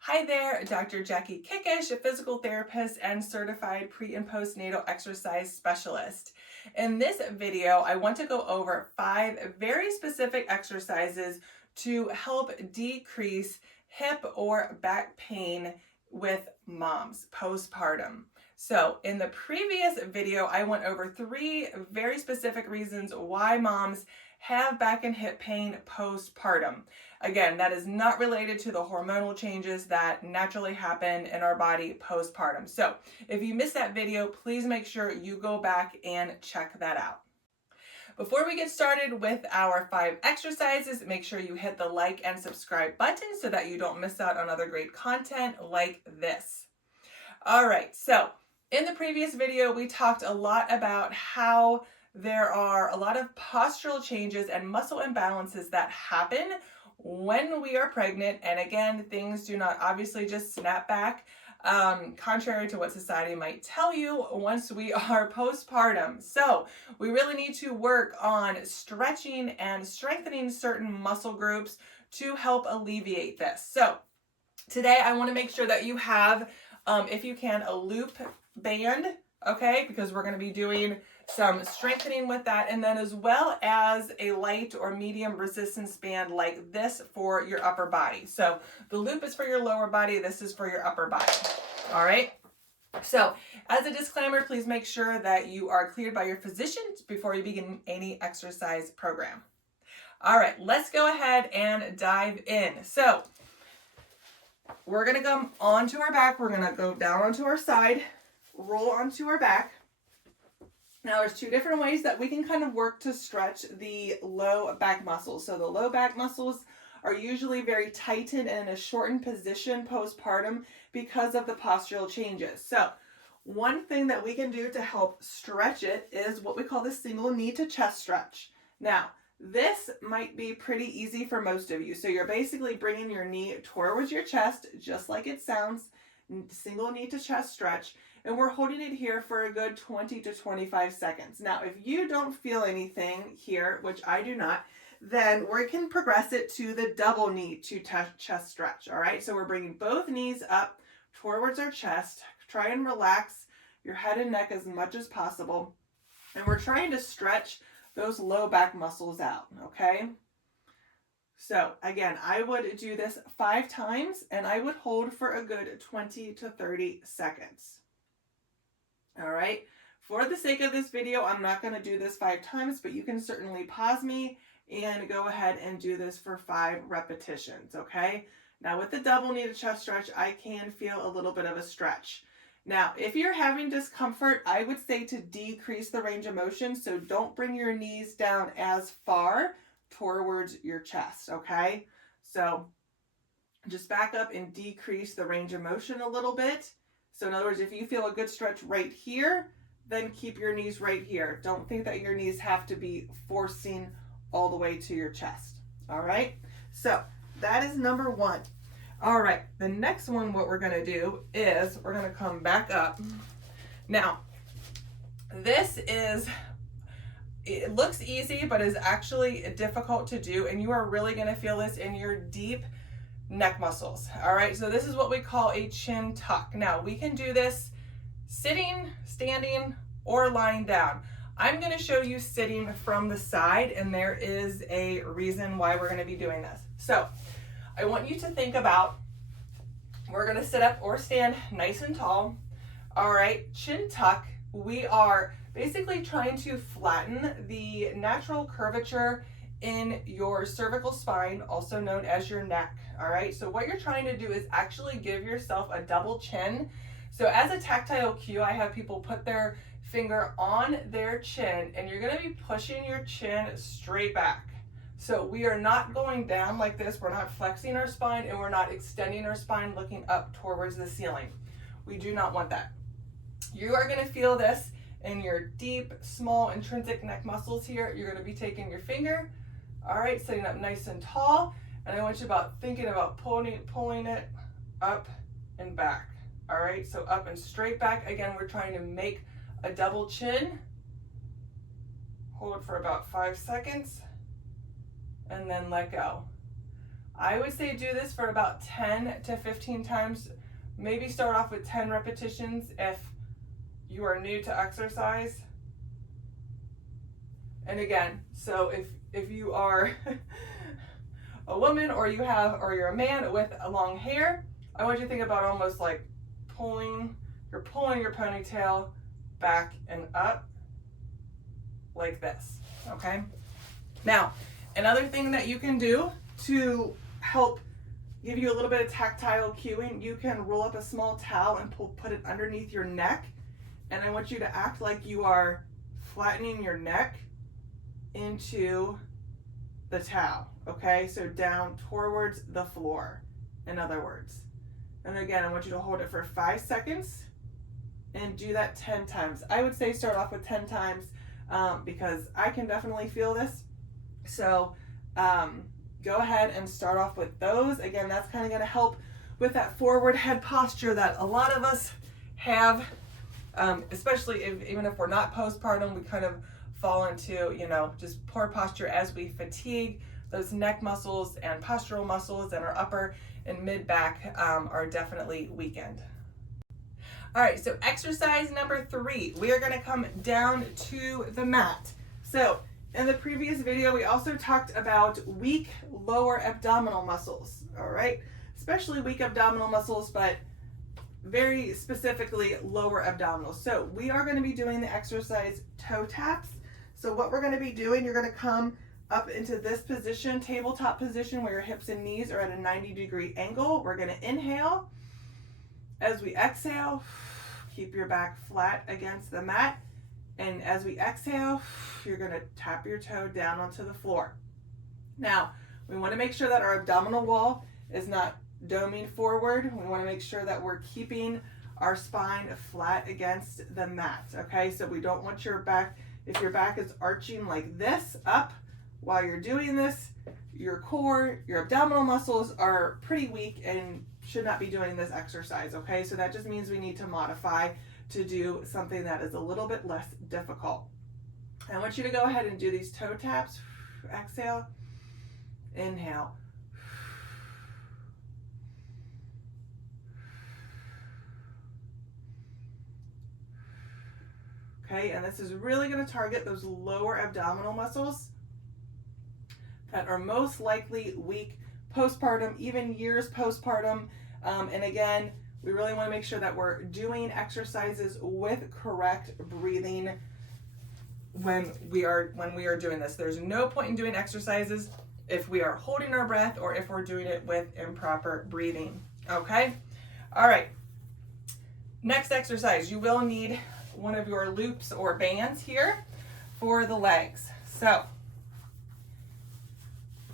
Hi there, Dr. Jackie Kickish, a physical therapist and certified pre and postnatal exercise specialist. In this video, I want to go over 5 very specific exercises to help decrease hip or back pain with moms postpartum. So in the previous video, I went over 3 very specific reasons why moms have back and hip pain postpartum. Again, that is not related to the hormonal changes that naturally happen in our body postpartum. So if you missed that video, please make sure you go back and check that out. Before we get started with our 5 exercises, make sure you hit the like and subscribe button so that you don't miss out on other great content like this. All right, so in the previous video, we talked a lot about how there are a lot of postural changes and muscle imbalances that happen when we are pregnant. And again, things do not obviously just snap back, contrary to what society might tell you, once we are postpartum. So we really need to work on stretching and strengthening certain muscle groups to help alleviate this. So today I want to make sure that you have, if you can, a loop band, okay, because we're going to be doing some strengthening with that, and then as well as a light or medium resistance band like this for your upper body. So the loop is for your lower body, this is for your upper body. All right. So as a disclaimer, please make sure that you are cleared by your physician before you begin any exercise program. All right, let's go ahead and dive in. So we're going to go onto our back. We're going to go down onto our side, roll onto our back. Now there's 2 different ways that we can kind of work to stretch the low back muscles. So the low back muscles are usually very tightened and in a shortened position postpartum because of the postural changes. So one thing that we can do to help stretch it is what we call the single knee to chest stretch. Now, this might be pretty easy for most of you. So you're basically bringing your knee towards your chest, just like it sounds, single knee to chest stretch. And we're holding it here for a good 20 to 25 seconds. Now, if you don't feel anything here, which I do not, then we can progress it to the double knee to chest stretch, all right? So we're bringing both knees up towards our chest. Try and relax your head and neck as much as possible. And we're trying to stretch those low back muscles out, okay? So again, I would do this 5 times and I would hold for a good 20 to 30 seconds. All right, for the sake of this video, I'm not going to do this 5 times, but you can certainly pause me and go ahead and do this for 5 repetitions, okay? Now with the double knee to chest stretch, I can feel a little bit of a stretch. Now, if you're having discomfort, I would say to decrease the range of motion, so don't bring your knees down as far towards your chest, okay? So just back up and decrease the range of motion a little bit. So in other words, if you feel a good stretch right here, then keep your knees right here. Don't think that your knees have to be forcing all the way to your chest. All right, so that is number 1. All right, the next one, what we're gonna do is we're gonna come back up. Now, this is, it looks easy, but is actually difficult to do, and you are really gonna feel this in your deep neck muscles. All right, so this is what we call a chin tuck. Now we can do this sitting, standing, or lying down. I'm going to show you sitting from the side, and there is a reason why we're going to be doing this. So I want you to think about, we're going to sit up or stand nice and tall. All right, chin tuck, we are basically trying to flatten the natural curvature in your cervical spine, also known as your neck. All right, so what you're trying to do is actually give yourself a double chin. So as a tactile cue, I have people put their finger on their chin, and you're going to be pushing your chin straight back. So we are not going down like this, we're not flexing our spine, and we're not extending our spine looking up towards the ceiling. We do not want that. You are going to feel this in your deep, small, intrinsic neck muscles here. You're going to be taking your finger, all right, sitting up nice and tall, and I want you thinking about pulling it up and back. All right, so up and straight back. Again, we're trying to make a double chin. Hold for about 5 seconds, and then let go. I would say do this for about 10 to 15 times. Maybe start off with 10 repetitions if you are new to exercise. And again, so if you are a woman or you're a man with long hair, I want you to think about almost like you're pulling your ponytail back and up like this, okay? Now, another thing that you can do to help give you a little bit of tactile cueing, you can roll up a small towel and put it underneath your neck, and I want you to act like you are flattening your neck into the towel, okay? So down towards the floor, in other words. And again, I want you to hold it for 5 seconds and do that 10 times. I would say start off with 10 times because I can definitely feel this. So go ahead and start off with those. Again, that's kind of going to help with that forward head posture that a lot of us have, especially even if we're not postpartum, we kind of fall into, just poor posture as we fatigue. Those neck muscles and postural muscles and our upper and mid back are definitely weakened. All right, so exercise number 3, we are gonna come down to the mat. So in the previous video, we also talked about weak lower abdominal muscles, all right? Especially weak abdominal muscles, but very specifically lower abdominals. So we are gonna be doing the exercise toe taps. So what we're gonna be doing, you're gonna come up into this position, tabletop position, where your hips and knees are at a 90-degree angle. We're gonna inhale. As we exhale, keep your back flat against the mat. And as we exhale, you're gonna tap your toe down onto the floor. Now, we wanna make sure that our abdominal wall is not doming forward. We wanna make sure that we're keeping our spine flat against the mat, okay? So we don't want your back, if your back is arching like this up while you're doing this, your core, your abdominal muscles are pretty weak and should not be doing this exercise, okay? So that just means we need to modify to do something that is a little bit less difficult. I want you to go ahead and do these toe taps. Exhale, inhale. Okay, and this is really going to target those lower abdominal muscles that are most likely weak postpartum, even years postpartum. And again, we really want to make sure that we're doing exercises with correct breathing when we are doing this. There's no point in doing exercises if we are holding our breath or if we're doing it with improper breathing. Okay? All right. Next exercise, you will need one of your loops or bands here for the legs. So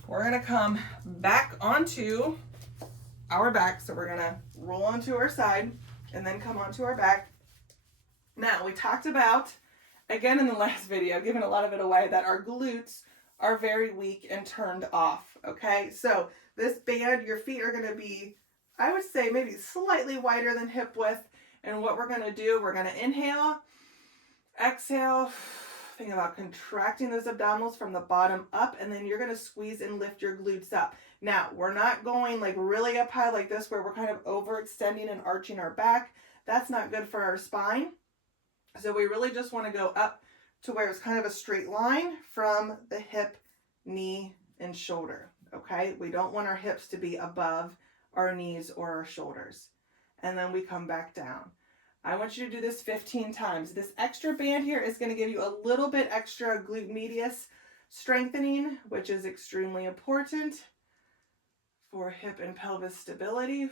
we're gonna come back onto our back. So we're gonna roll onto our side and then come onto our back. Now, we talked about, again in the last video, giving a lot of it away, that our glutes are very weak and turned off, okay? So this band, your feet are gonna be, I would say, maybe slightly wider than hip width. And what we're gonna do, we're gonna inhale, exhale, think about contracting those abdominals from the bottom up, and then you're gonna squeeze and lift your glutes up. Now, we're not going like really up high like this where we're kind of overextending and arching our back. That's not good for our spine. So we really just wanna go up to where it's kind of a straight line from the hip, knee, and shoulder, okay? We don't want our hips to be above our knees or our shoulders. And then we come back down. I want you to do this 15 times. This extra band here is going to give you a little bit extra glute medius strengthening, which is extremely important for hip and pelvis stability.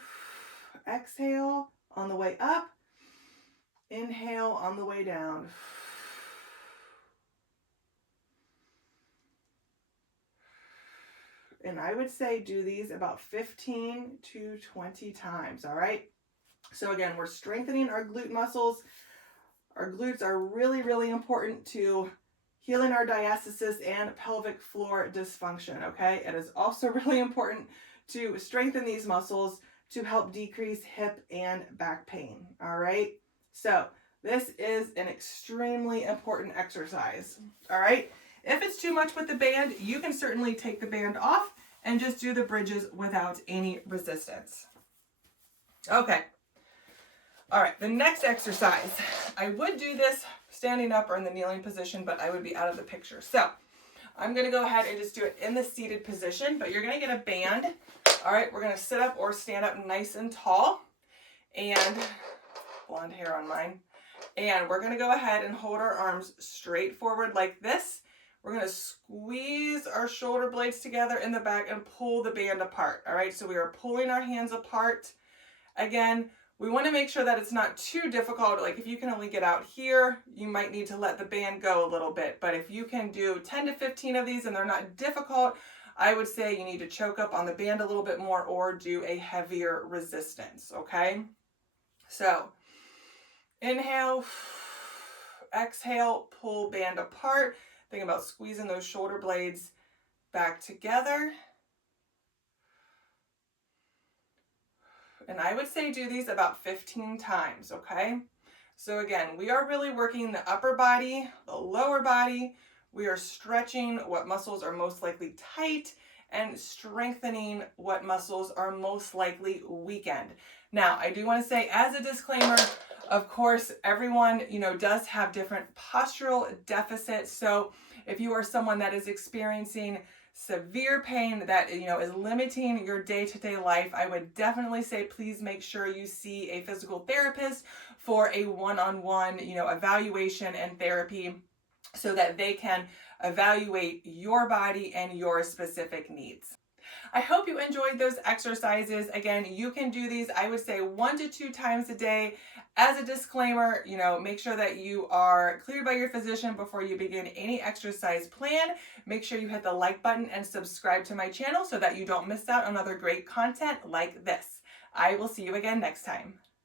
Exhale on the way up. Inhale on the way down. And I would say do these about 15 to 20 times, all right? So again, we're strengthening our glute muscles. Our glutes are really, really important to healing our diastasis and pelvic floor dysfunction, okay? It is also really important to strengthen these muscles to help decrease hip and back pain, all right? So this is an extremely important exercise, all right? If it's too much with the band, you can certainly take the band off and just do the bridges without any resistance. Okay. All right, the next exercise, I would do this standing up or in the kneeling position, but I would be out of the picture. So I'm gonna go ahead and just do it in the seated position, but you're gonna get a band. All right, we're gonna sit up or stand up nice and tall, and blonde hair on mine. And we're gonna go ahead and hold our arms straight forward like this. We're gonna squeeze our shoulder blades together in the back and pull the band apart. All right, so we are pulling our hands apart. Again, we want to make sure that it's not too difficult. Like if you can only get out here, you might need to let the band go a little bit. But if you can do 10 to 15 of these and they're not difficult, I would say you need to choke up on the band a little bit more or do a heavier resistance, okay? So inhale, exhale, pull band apart. Think about squeezing those shoulder blades back together. And I would say do these about 15 times, okay? So again, we are really working the upper body, the lower body. We are stretching what muscles are most likely tight and strengthening what muscles are most likely weakened. Now, I do want to say as a disclaimer, of course, everyone, does have different postural deficits. So if you are someone that is experiencing severe pain that is limiting your day-to-day life, I would definitely say please make sure you see a physical therapist for a one-on-one evaluation and therapy so that they can evaluate your body and your specific needs. I hope you enjoyed those exercises. Again, you can do these, I would say 1 to 2 times a day. As a disclaimer, make sure that you are cleared by your physician before you begin any exercise plan. Make sure you hit the like button and subscribe to my channel so that you don't miss out on other great content like this. I will see you again next time.